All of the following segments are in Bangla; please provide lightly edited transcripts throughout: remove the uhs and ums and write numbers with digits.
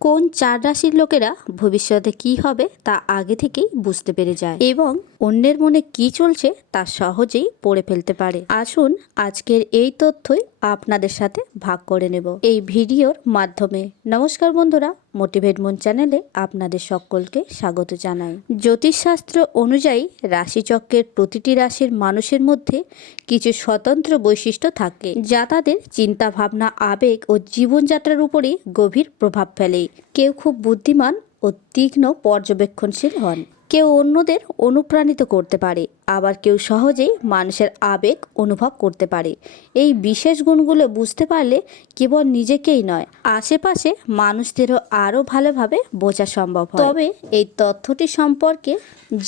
কোন 4 রাশির লোকেরা ভবিষ্যতে কি হবে তা আগে থেকেই বুঝতে পেরে যায় এবং অন্যের মনে কি চলছে তা সহজেই পড়ে ফেলতে পারে। আসুন আজকের এই তথ্যই আপনাদের সাথে ভাগ করে নেব এই ভিডিওর মাধ্যমে। নমস্কার বন্ধুরা, মোটিভেট মন চ্যানেলে আপনাদের সকলকে স্বাগত জানাই। জ্যোতিষশাস্ত্র অনুযায়ী রাশিচক্রের প্রতিটি রাশির মানুষের মধ্যে কিছু স্বতন্ত্র বৈশিষ্ট্য থাকে যা তাদের চিন্তাভাবনা, আবেগ ও জীবনযাত্রার উপরে গভীর প্রভাব ফেলে। কেউ খুব বুদ্ধিমান ও তীক্ষ্ণ পর্যবেক্ষণশীল হন, কেউ অন্যদের অনুপ্রাণিত করতে পারে, আবার কেউ সহজেই মানুষের আবেগ অনুভব করতে পারে। এই বিশেষ গুণগুলো বুঝতে পারলে কেবল নিজেকেই নয়, আশেপাশে মানুষদেরও আরও ভালোভাবে বোঝা সম্ভব হয়। তবে এই তথ্যটি সম্পর্কে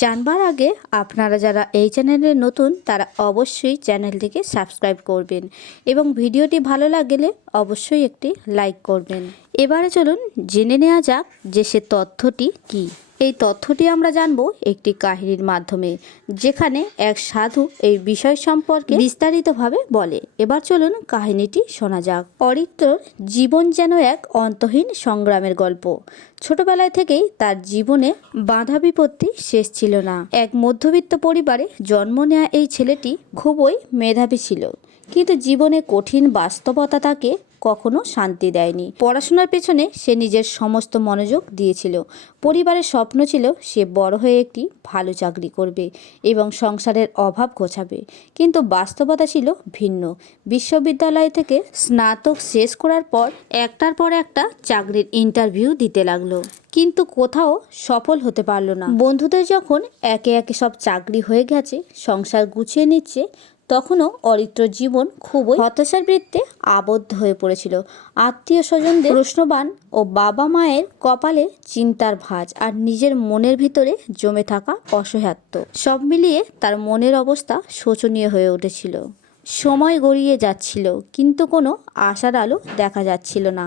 জানবার আগে আপনারা যারা এই চ্যানেলে নতুন তারা অবশ্যই চ্যানেলটিকে সাবস্ক্রাইব করবেন এবং ভিডিওটি ভালো লাগলে অবশ্যই একটি লাইক করবেন। এবারে চলুন জেনে নেওয়া যাক যে সে তথ্যটি কী। এই তথ্যটি আমরা জানব একটি কাহিনীর মাধ্যমে, যেখানে এক সাধু এই বিষয় সম্পর্কে বিস্তারিতভাবে বলে। এবার চলুন কাহিনীটি শোনা যাক। অরিত্রর জীবন যেন এক অন্তহীন সংগ্রামের গল্প। ছোটবেলায় থেকেই তার জীবনে বাধা বিপত্তি শেষ ছিল না। এক মধ্যবিত্ত পরিবারে জন্ম নেওয়া এই ছেলেটি খুবই মেধাবী ছিল, কিন্তু জীবনে কঠিন বাস্তবতা তাকে কখনো শান্তি দেয়নি। পড়াশোনার পেছনে সে নিজের সমস্ত মনোযোগ দিয়েছিল। পরিবারের স্বপ্ন ছিল সে বড় হয়ে একটি ভালো চাকরি করবে এবং সংসারের অভাব ঘোচাবে, কিন্তু বাস্তবতা ছিল ভিন্ন। বিশ্ববিদ্যালয় থেকে স্নাতক শেষ করার পর একটার পর একটা চাকরির ইন্টারভিউ দিতে লাগলো, কিন্তু কোথাও সফল হতে পারলো না। বন্ধুদের যখন একে একে সব চাকরি হয়ে গেছে, সংসার গুছিয়ে নিচ্ছে, তখনও অরিত্র জীবন খুবই হতাশার বৃত্তে আবদ্ধ হয়ে পড়েছিল। আত্মীয় স্বজনদের প্রশ্নবাণ ও বাবা মায়ের কপালে চিন্তার ভাঁজ, আর নিজের মনের ভিতরে জমে থাকা অসহায়ত্ব, সব মিলিয়ে তার মনের অবস্থা শোচনীয় হয়ে উঠেছিল। সময় গড়িয়ে যাচ্ছিল, কিন্তু কোনো আশার আলো দেখা যাচ্ছিল না।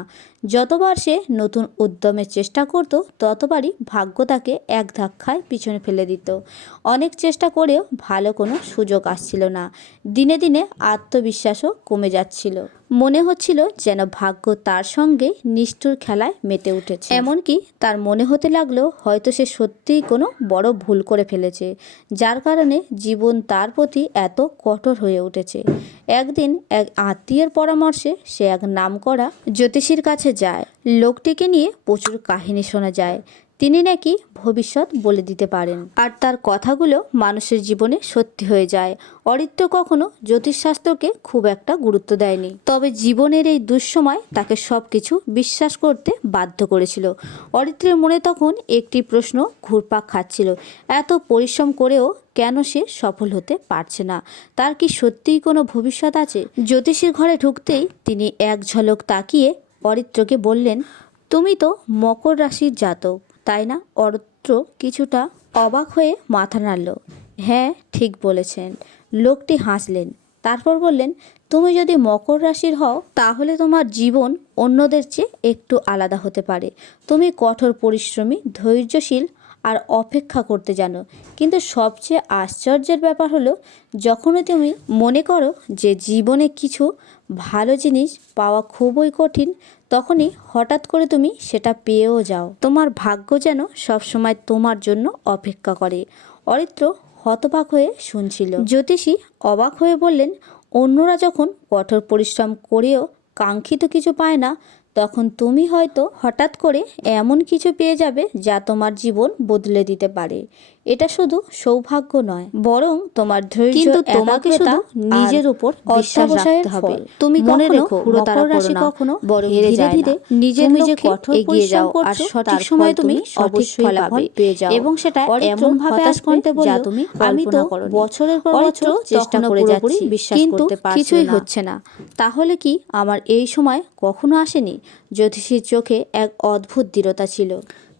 যতবার সে নতুন উদ্যমের চেষ্টা করত, ততবারই ভাগ্য তাকে এক ধাক্কায় পিছনে ফেলে দিত। অনেক চেষ্টা করেও ভালো কোনো সুযোগ আসছিল না। দিনে দিনে আত্মবিশ্বাসও কমে যাচ্ছিল। মনে হচ্ছিল যেন ভাগ্য তার সঙ্গে নিষ্ঠুর খেলায় মেতে উঠেছে। এমনকি তার মনে হতে লাগলো হয়তো সে সত্যিই কোনো বড় ভুল করে ফেলেছে, যার কারণে জীবন তার প্রতি এত কঠোর হয়ে উঠেছে। একদিন এক আত্মীয়ের পরামর্শে সে এক নামকরা জ্যোতিষীর কাছে যায়। লোকটিকে নিয়ে প্রচুর কাহিনী শোনা যায়। তিনি নাকি ভবিষ্যৎ বলে দিতে পারেন, আর তার কথাগুলো মানুষের জীবনে সত্যি হয়ে যায়। অরিত্র কখনো জ্যোতিষশাস্ত্রকে খুব একটা গুরুত্ব দেয়নি, তবে জীবনের এই দুঃসময় তাকে সব কিছু বিশ্বাস করতে বাধ্য করেছিল। অরিত্রের মনে তখন একটি প্রশ্ন ঘুরপাক খাচ্ছিল, এত পরিশ্রম করেও কেন সে সফল হতে পারছে না? তার কি সত্যিই কোনো ভবিষ্যৎ আছে? জ্যোতিষীর ঘরে ঢুকতেই তিনি এক ঝলক তাকিয়ে অরিত্রকে বললেন, তুমি তো মকর রাশির জাতক, তাই না? অরিত্র কিছুটা অবাক হয়ে মাথা নাড়ল। হ্যাঁ, ঠিক বলেছেন। লোকটি হাসলেন, তারপর বললেন, তুমি যদি মকর রাশির হও তাহলে তোমার জীবন অন্যদের চেয়ে একটু আলাদা হতে পারে। তুমি কঠোর পরিশ্রমী, ধৈর্যশীল আর অপেক্ষা করতে জানো। কিন্তু সবচেয়ে আশ্চর্যের ব্যাপার হলো, যখনই তুমি মনে করো যে জীবনে কিছু ভালো জিনিস পাওয়া খুবই কঠিন, তখনই হঠাৎ করে তুমি সেটা পেয়েও যাও। তোমার ভাগ্য যেন সবসময় তোমার জন্য অপেক্ষা করে। অরিত্র হতবাক হয়ে শুনছিল। জ্যোতিষী অবাক হয়ে বললেন, অন্যরা যখন কঠোর পরিশ্রম করেও কাঙ্ক্ষিত কিছু পায় না, তখন তুমি হয়তো হঠাৎ করে এমন কিছু পেয়ে যাবে যা তোমার জীবন বদলে দিতে পারে। এটা শুধু সৌভাগ্য নয়, বরং তোমার ধৈর্য, কিন্তু তোমাকে শুধু নিজের উপর বিশ্বাস রাখতে হবে। তুমি মনে রেখো, মকর রাশি কখনো বরং ধীরে ধীরে নিজের লক্ষ্যে কঠোর এগিয়ে যাও, আর সঠিক সময়ে তুমি অবশ্যই ফলাফল পেয়ে যাও। এবং সেটা এমন ভাবে আসবে যা তুমি আমি তো বছরের পর বছর চেষ্টা করে যাচ্ছি, কিন্তু কিছুই হচ্ছে না। তাহলে কি আমার এই সময় কখনো আসেনি? জ্যোতিষীর চোখে এক অদ্ভুত দৃঢ়তা ছিল।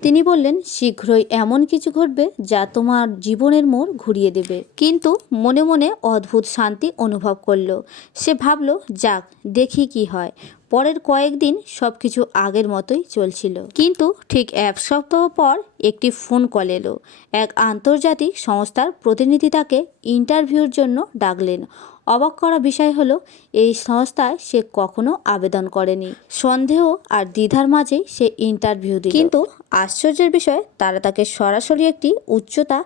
তিনি বললেন, শীঘ্রই এমন কিছু ঘটবে যা তোমার জীবনের মোড় ঘুরিয়ে দেবে। কিন্তু মনে মনে অদ্ভুত শান্তি অনুভব করলো। সে ভাবল, যাক, দেখি কি হয়। পরের কয়েকদিন সব কিছু আগের মতোই চলছিল, কিন্তু ঠিক এক সপ্তাহ পর একটি ফোন কল এলো। এক আন্তর্জাতিক সংস্থার প্রতিনিধি তাকে ইন্টারভিউর জন্য ডাকলেন। অবাক করা বিষয় হলো এই সংস্থায় সে কখনো আবেদন করেনি। সন্দেহ আর দ্বিধার মাঝেই সে ইন্টারভিউ দিল, কিন্তু আশ্চর্যের বিষয় তারা তাকে সরাসরি একটি উচ্চতা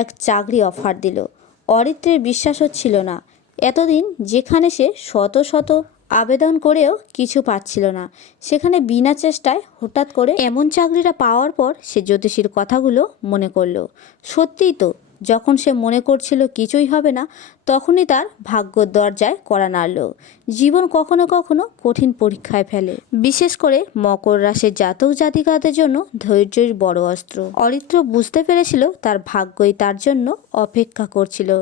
এক চাকরি অফার দিল। অরিত্রের বিশ্বাস হচ্ছিল না। এতদিন যেখানে সে শত শত আবেদন করেও কিছু পাচ্ছিল না, সেখানে বিনা চেষ্টায় হঠাৎ করে এমন চাকরিটা পাওয়ার পর সে জ্যোতিষীর কথাগুলো মনে করলো। সত্যিই তো, যখন সে মনে করছিল কিছুই হবে না, তখনই তার ভাগ্যর দরজায় কড়া নাড়ল। জীবন কখনো কখনো কঠিন পরীক্ষায় ফেলে, বিশেষ করে মকর রাশির জাতক জাতিকাদের জন্য ধৈর্যই বড় অস্ত্র। অরিত্র বুঝতে পেরেছিল তার ভাগ্যই তার জন্য অপেক্ষা করছিল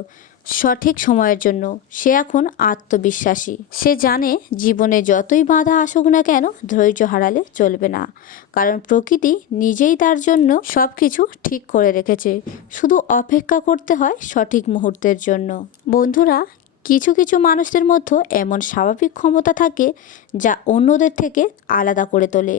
সঠিক সময়ের জন্য। সে এখন আত্মবিশ্বাসী। সে জানে জীবনে যতই বাধা আসুক না কেন, ধৈর্য হারালে চলবে না, কারণ প্রকৃতি নিজেই তার জন্য সব কিছু ঠিক করে রেখেছে। শুধু অপেক্ষা করতে হয় সঠিক মুহূর্তের জন্য। বন্ধুরা, কিছু কিছু মানুষদের মধ্যে এমন স্বাভাবিক ক্ষমতা থাকে যা অন্যদের থেকে আলাদা করে তোলে।